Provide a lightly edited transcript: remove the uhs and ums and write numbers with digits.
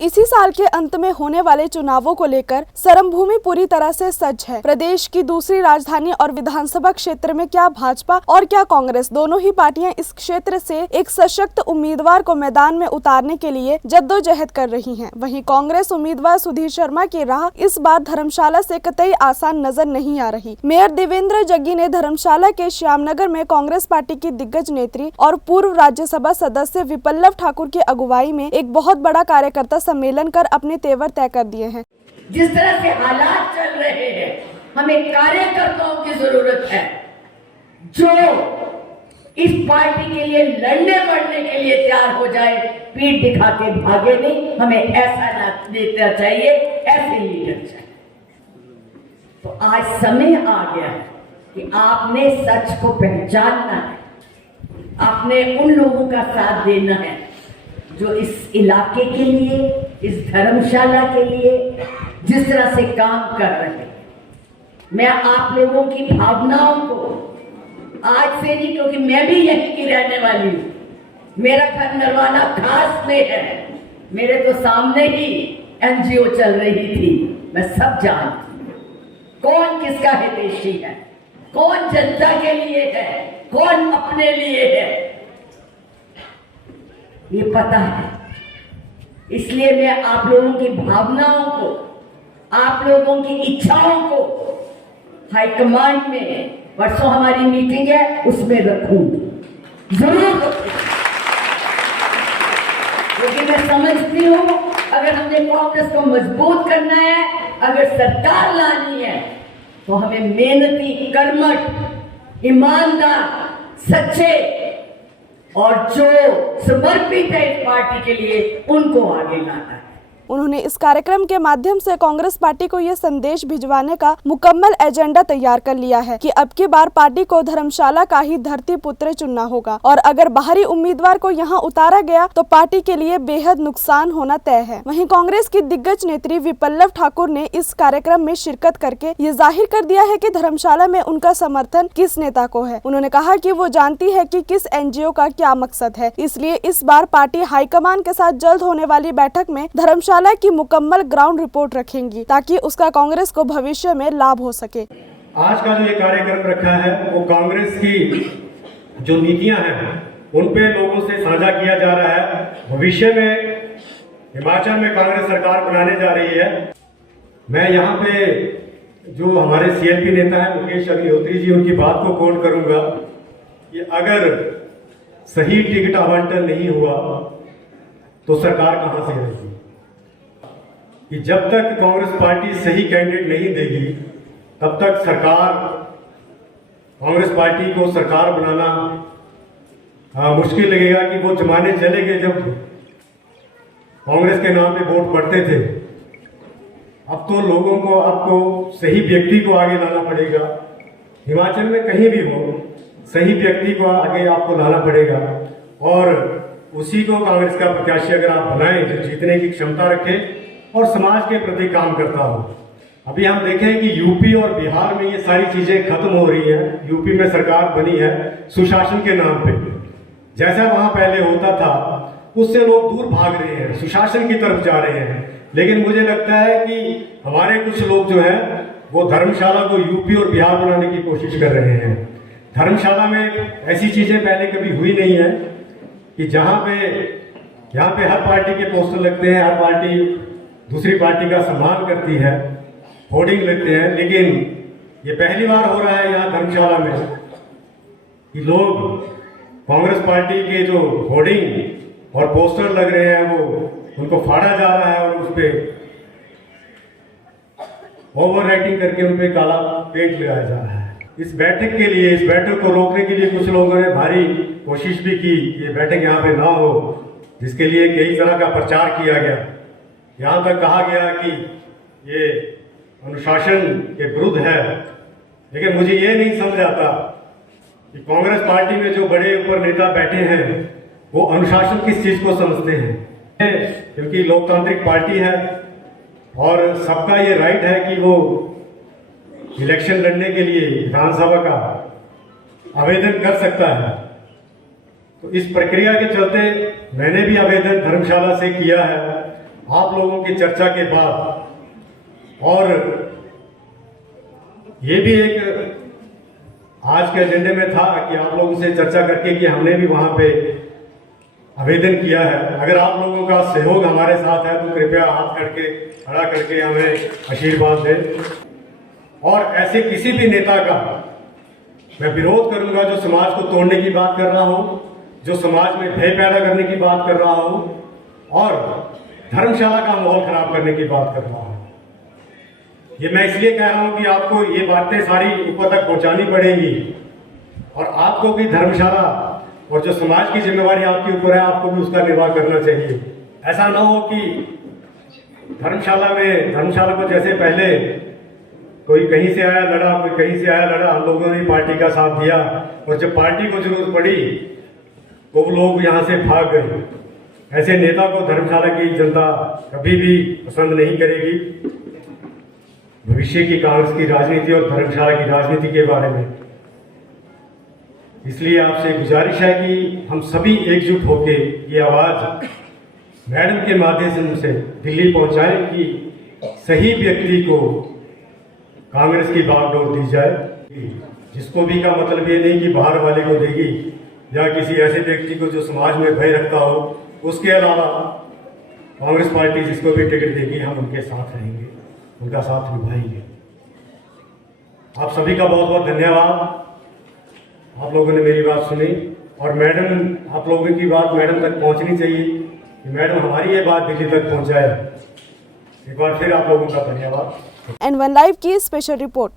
इसी साल के अंत में होने वाले चुनावों को लेकर सरमभूमि पूरी तरह से सज्ज है। प्रदेश की दूसरी राजधानी और विधानसभा क्षेत्र में क्या भाजपा और क्या कांग्रेस, दोनों ही पार्टियां इस क्षेत्र से एक सशक्त उम्मीदवार को मैदान में उतारने के लिए जद्दोजहद कर रही हैं। वहीं कांग्रेस उम्मीदवार सुधीर शर्मा की राह इस बार धर्मशाला से कतई आसान नजर नहीं आ रही। मेयर देवेंद्र जग्गी ने धर्मशाला के श्यामनगर में कांग्रेस पार्टी की दिग्गज नेत्री और पूर्व राज्यसभा सदस्य विपल्लव ठाकुर की अगुवाई में एक बहुत बड़ा कार्यकर्ता सम्मेलन कर अपने तेवर तय कर दिए हैं। जिस तरह से हालात चल रहे हैं, हमें कार्यकर्ताओं की जरूरत है जो इस पार्टी के लिए लड़ने मरने के लिए तैयार हो जाए, पीठ दिखा के भागे नहीं। हमें ऐसा नेता चाहिए, ऐसे लीडर चाहिए। तो आज समय आ गया है कि आपने सच को पहचानना है, आपने उन लोगों का साथ देना है जो इस इलाके के लिए, इस धर्मशाला के लिए जिस तरह से काम कर रहे हैं। मैं आप लोगों की भावनाओं को आज से नहीं, क्योंकि मैं भी यहीं की रहने वाली हूँ, मेरा घर नरवाना खास में है, मेरे तो सामने ही एनजीओ चल रही थी, मैं सब जानती हूँ कौन किसका हितैषी है, कौन जनता के लिए है, कौन अपने लिए है, ये पता है। इसलिए मैं आप लोगों की भावनाओं को, आप लोगों की इच्छाओं को हाईकमांड में, परसों हमारी मीटिंग है उसमें रखूंगी, जरूर रखूंगी। क्योंकि मैं समझती हूं अगर हमने कांग्रेस को मजबूत करना है, अगर सरकार लानी है, तो हमें मेहनती, कर्मठ, ईमानदार, सच्चे और जो समर्पित है इस पार्टी के लिए, उनको आगे लाना है। उन्होंने इस कार्यक्रम के माध्यम से कांग्रेस पार्टी को यह संदेश भिजवाने का मुकम्मल एजेंडा तैयार कर लिया है कि अब की बार पार्टी को धर्मशाला का ही धरती पुत्र चुनना होगा और अगर बाहरी उम्मीदवार को यहां उतारा गया तो पार्टी के लिए बेहद नुकसान होना तय है। वहीं कांग्रेस की दिग्गज नेत्री विपल्लव ठाकुर ने इस कार्यक्रम में शिरकत करके ये जाहिर कर दिया है कि धर्मशाला में उनका समर्थन किस नेता को है। उन्होंने कहा कि वो जानती है कि किस एनजीओ का क्या मकसद है, इसलिए इस बार पार्टी हाईकमान के साथ जल्द होने वाली बैठक में धर्मशाला की मुकम्मल ग्राउंड रिपोर्ट रखेंगी ताकि उसका कांग्रेस को भविष्य में लाभ हो सके। आज का जो ये कार्यक्रम रखा है वो कांग्रेस की जो नीतियां हैं उन पे लोगों से साझा किया जा रहा है। भविष्य में हिमाचल में कांग्रेस सरकार बनाने जा रही है। मैं यहाँ पे जो हमारे सीएलपी नेता है मुकेश अग्निहोत्री जी, उनकी बात को कोट करूंगा कि अगर सही टिकट आवंटन नहीं हुआ तो सरकार कहां से रहेगी। कि जब तक कांग्रेस पार्टी सही कैंडिडेट नहीं देगी तब तक सरकार, कांग्रेस पार्टी को सरकार बनाना मुश्किल लगेगा। कि वो जमाने चले गए जब कांग्रेस के नाम पे वोट पड़ते थे। अब तो लोगों को, आपको सही व्यक्ति को आगे लाना पड़ेगा। हिमाचल में कहीं भी हो, सही व्यक्ति को आगे आपको लाना पड़ेगा और उसी को कांग्रेस का प्रत्याशी अगर आप बनाएं जो जीतने की क्षमता रखे और समाज के प्रति काम करता हो। अभी हम देखें कि यूपी और बिहार में ये सारी चीजें खत्म हो रही हैं। यूपी में सरकार बनी है सुशासन के नाम पे। जैसा वहां पहले होता था उससे लोग दूर भाग रहे हैं, सुशासन की तरफ जा रहे हैं। लेकिन मुझे लगता है कि हमारे कुछ लोग जो हैं वो धर्मशाला को यूपी और बिहार बनाने की कोशिश कर रहे हैं। धर्मशाला में ऐसी चीजें पहले कभी हुई नहीं है कि यहाँ पे हर पार्टी के पोस्टर लगते हैं, हर पार्टी दूसरी पार्टी का सम्मान करती है, होर्डिंग लगते हैं। लेकिन ये पहली बार हो रहा है यहाँ धर्मशाला में कि लोग कांग्रेस पार्टी के जो होर्डिंग और पोस्टर लग रहे हैं वो उनको फाड़ा जा रहा है और उस पर ओवर राइटिंग करके उन पर काला पेंट लगाया जा रहा है। इस बैठक के लिए, इस बैठक को रोकने के लिए कुछ लोगों ने भारी कोशिश भी की, ये बैठक यहाँ पे ना हो, जिसके लिए कई तरह का प्रचार किया गया। यहाँ तक कहा गया कि ये अनुशासन के विरुद्ध है। लेकिन मुझे ये नहीं समझ आता कि कांग्रेस पार्टी में जो बड़े ऊपर नेता बैठे हैं वो अनुशासन किस चीज को समझते हैं। क्योंकि लोकतांत्रिक पार्टी है और सबका ये राइट है कि वो इलेक्शन लड़ने के लिए विधानसभा का आवेदन कर सकता है। तो इस प्रक्रिया के चलते मैंने भी आवेदन धर्मशाला से किया है आप लोगों की चर्चा के बाद और ये भी एक आज के एजेंडे में था कि आप लोगों से चर्चा करके कि हमने भी वहां पे आवेदन किया है, अगर आप लोगों का सहयोग हमारे साथ है तो कृपया हाथ खड़ा करके हमें आशीर्वाद दें। और ऐसे किसी भी नेता का मैं विरोध करूंगा जो समाज को तोड़ने की बात कर रहा हो, जो समाज में भय पैदा करने की बात कर रहा हो और धर्मशाला का माहौल खराब करने की बात कर रहा हो। ये मैं इसलिए कह रहा हूं कि आपको ये बातें सारी ऊपर तक पहुंचानी पड़ेंगी और आपको भी धर्मशाला और जो समाज की जिम्मेवारी आपके ऊपर है आपको भी उसका निर्वाह करना चाहिए। ऐसा ना हो कि धर्मशाला को जैसे पहले कोई कहीं से आया लड़ा, कोई कहीं से आया लड़ा, हम लोगों ने पार्टी का साथ दिया और जब पार्टी को जरूरत पड़ी तो वो लोग यहाँ से भाग गए। ऐसे नेता को धर्मशाला की जनता कभी भी पसंद नहीं करेगी। भविष्य की कांग्रेस की राजनीति और धर्मशाला की राजनीति के बारे में इसलिए आपसे गुजारिश है कि हम सभी एकजुट होकर ये आवाज मैडम के माध्यम से दिल्ली पहुंचाएं कि सही व्यक्ति को कांग्रेस की बागडोर दी जाए। जिसको भी का मतलब ये नहीं कि बाहर वाले को देगी या किसी ऐसे व्यक्ति को जो समाज में भय रखता हो। उसके अलावा कांग्रेस पार्टी जिसको भी टिकट देगी हम उनके साथ रहेंगे, उनका साथ निभाएंगे। आप सभी का बहुत बहुत धन्यवाद। आप लोगों ने मेरी बात सुनी और मैडम, आप लोगों की बात मैडम तक पहुंचनी चाहिए कि मैडम हमारी ये बात दिल्ली तक पहुंचाए। एक बार फिर आप लोगों का धन्यवाद। N1 लाइव की स्पेशल रिपोर्ट।